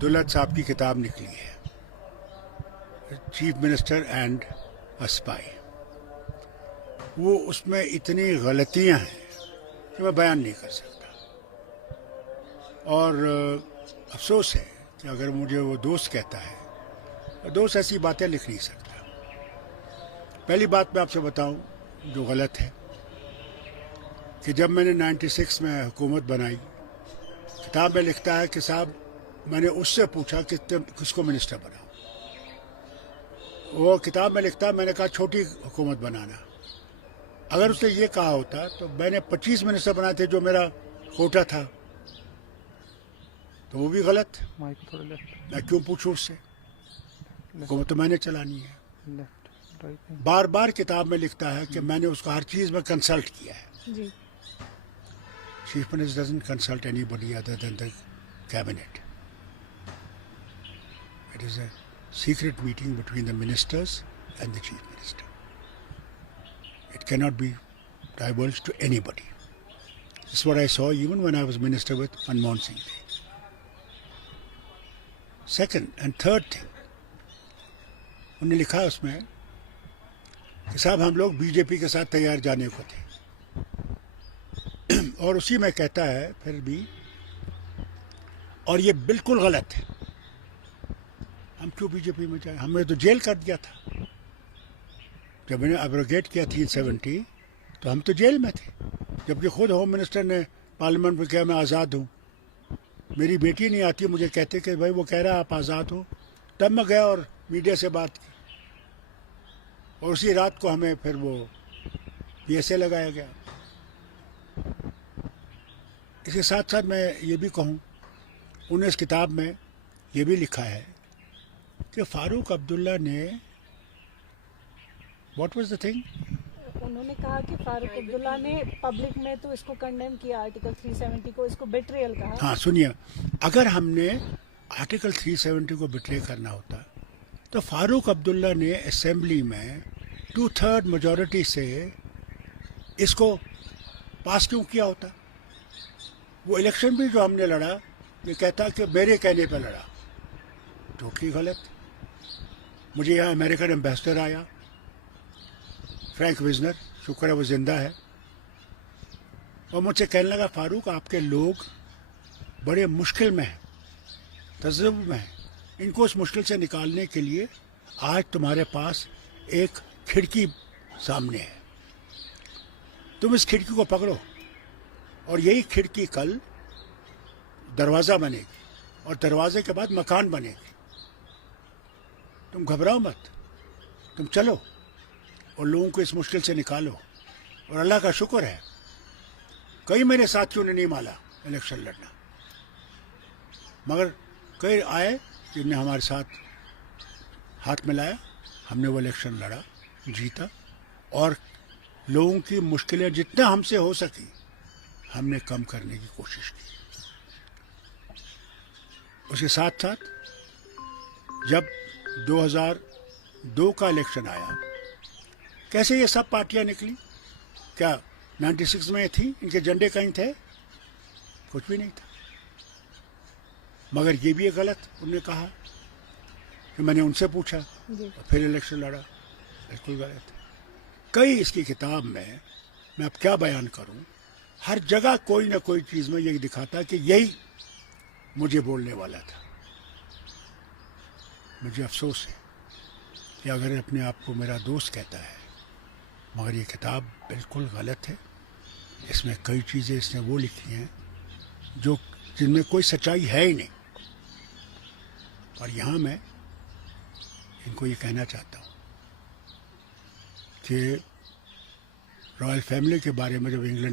عبداللہ صاحب کی کتاب نکلی ہے چیف منسٹر اینڈ اسپائی. وہ اس میں اتنی غلطیاں ہیں کہ میں بیان نہیں کر سکتا. اور افسوس ہے کہ اگر مجھے وہ دوست کہتا ہے، دوست ایسی باتیں لکھ نہیں سکتا. پہلی بات میں آپ سے بتاؤں جو غلط ہے کہ جب میں نے 96 میں حکومت بنائی، کتاب میں لکھتا ہے کہ صاحب میں نے اس سے پوچھا کہ کس کو منسٹر بناؤں. وہ کتاب میں لکھتا ہے میں نے کہا چھوٹی حکومت بنانا. اگر اس نے یہ کہا ہوتا تو میں نے 25 منسٹر بنائے تھے جو میرا کوٹا تھا، تو وہ بھی غلط. میں کیوں پوچھوں اس سے؟ حکومت تو میں نے چلانی ہے. بار بار کتاب میں لکھتا ہے کہ میں نے اس کو ہر چیز میں کنسلٹ کیا ہے. Chief minister doesn't consult anybody other than the cabinet. It is a secret meeting between the ministers and the chief minister. It cannot be divulged to anybody. This is what I saw even when I was minister with Manmohan Singh. Second and third thing, انہوں نے لکھا اس میں کہ صاحب ہم لوگ B J پی کے ساتھ تیار جانے کو تھے، اور اسی میں کہتا ہے پھر بھی، اور یہ بالکل غلط ہے، ہم کیوں بی جے پی میں جائیں؟ ہم نے تو جیل کر دیا تھا. جب میں نے ایبروگیٹ کیا 370 تو ہم تو جیل میں تھے، جبکہ خود ہوم منسٹر نے پارلیمنٹ میں کہا میں آزاد ہوں. میری بیٹی نہیں آتی، مجھے کہتے کہ بھائی وہ کہہ رہا آپ آزاد ہو. تب میں گیا اور میڈیا سے بات کی، اور اسی رات کو ہمیں پھر وہ پی ایس اے لگایا گیا. اس کے ساتھ ساتھ میں یہ بھی کہوں، انہوں نے اس کتاب میں یہ بھی لکھا ہے کہ فاروق عبداللہ نے واٹ واز دا تھنگ، انہوں نے کہا کہ فاروق عبداللہ نے پبلک میں تو اس کو کنڈیم کیا، آرٹیکل 370 کو، اس کو بیٹریل کہا. ہاں سنیے، اگر ہم نے آرٹیکل 370 کو بٹرے کرنا ہوتا تو فاروق عبداللہ نے اسمبلی میں 2/3 میجورٹی سے اس کو پاس کیوں کیا ہوتا؟ وہ الیکشن بھی جو ہم نے لڑا، یہ کہتا کہ میرے کہنے پہ لڑا، ٹوٹلی غلط. مجھے یہاں امریکن ایمبیسڈر آیا فرینک وزنر، شکر ہے وہ زندہ ہے، اور مجھ سے کہنے لگا فاروق آپ کے لوگ بڑے مشکل میں ہیں، تذبذب میں ہیں، ان کو اس مشکل سے نکالنے کے لیے آج تمہارے پاس ایک کھڑکی سامنے ہے، تم اس کھڑکی کو پکڑو، اور یہی کھڑکی کل دروازہ بنے گی، اور دروازے کے بعد مکان بنے گی. تم گھبراؤ مت، تم چلو اور لوگوں کو اس مشکل سے نکالو. اور اللہ کا شکر ہے کئی میرے ساتھیوں نے نہیں مانا الیکشن لڑنا، مگر کئی آئے جن نے ہمارے ساتھ ہاتھ ملایا، ہم نے وہ الیکشن لڑا، جیتا، اور لوگوں کی مشکلیں جتنا ہم سے ہو سکی ہم نے کم کرنے کی کوشش کی. اس کے ساتھ ساتھ جب 2002 کا الیکشن آیا، کیسے یہ سب پارٹیاں نکلی؟ کیا 96 میں تھی؟ ان کے جھنڈے کہیں تھے؟ کچھ بھی نہیں تھا. مگر یہ بھی غلط انہوں نے کہا کہ میں نے ان سے پوچھا اور پھر الیکشن لڑا. بالکل غلط. کئی اس کی کتاب میں اب کیا بیان کروں، ہر جگہ کوئی نہ کوئی چیز میں یہ دکھاتا کہ یہی مجھے بولنے والا تھا. مجھے افسوس ہے کہ اگر اپنے آپ کو میرا دوست کہتا ہے، مگر یہ کتاب بالکل غلط ہے. اس میں کئی چیزیں اس نے وہ لکھی ہیں جن میں کوئی سچائی ہے ہی نہیں. اور یہاں میں ان کو یہ کہنا چاہتا ہوں کہ رائل فیملی کے بارے میں جب انگلینڈ